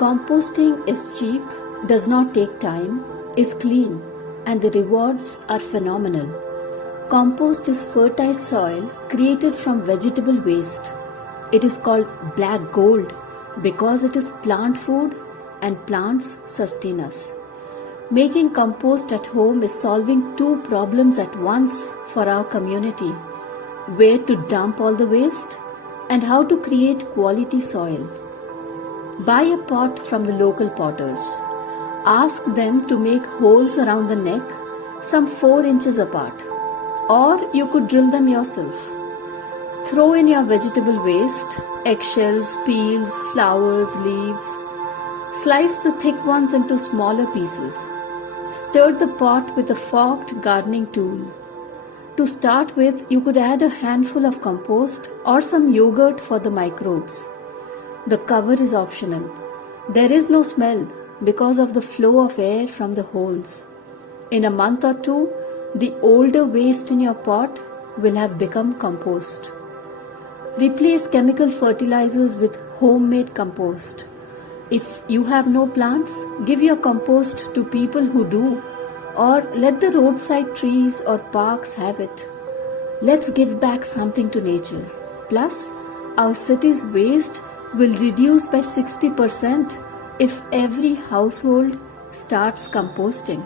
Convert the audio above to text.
Composting is cheap, does not take time, is clean, and the rewards are phenomenal. Compost is fertile soil created from vegetable waste. It is called black gold because it is plant food and plants sustain us. Making compost at home is solving two problems at once for our community: where to dump all the waste and how to create quality soil. Buy a pot from the local potters. Ask them to make holes around the neck, some 4 inches apart, or you could drill them yourself. Throw in your vegetable waste, eggshells, peels, flowers, leaves. Slice the thick ones into smaller pieces. Stir the pot with a forked gardening tool. To start with, you could add a handful of compost or some yogurt for the microbes. The cover is optional. There is no smell because of the flow of air from the holes. In a month or two, the older waste in your pot will have become compost. Replace chemical fertilizers with homemade compost. If you have no plants, give your compost to people who do, or let the roadside trees or parks have it. Let's give back something to nature. Plus, our city's waste will reduce by 60% if every household starts composting.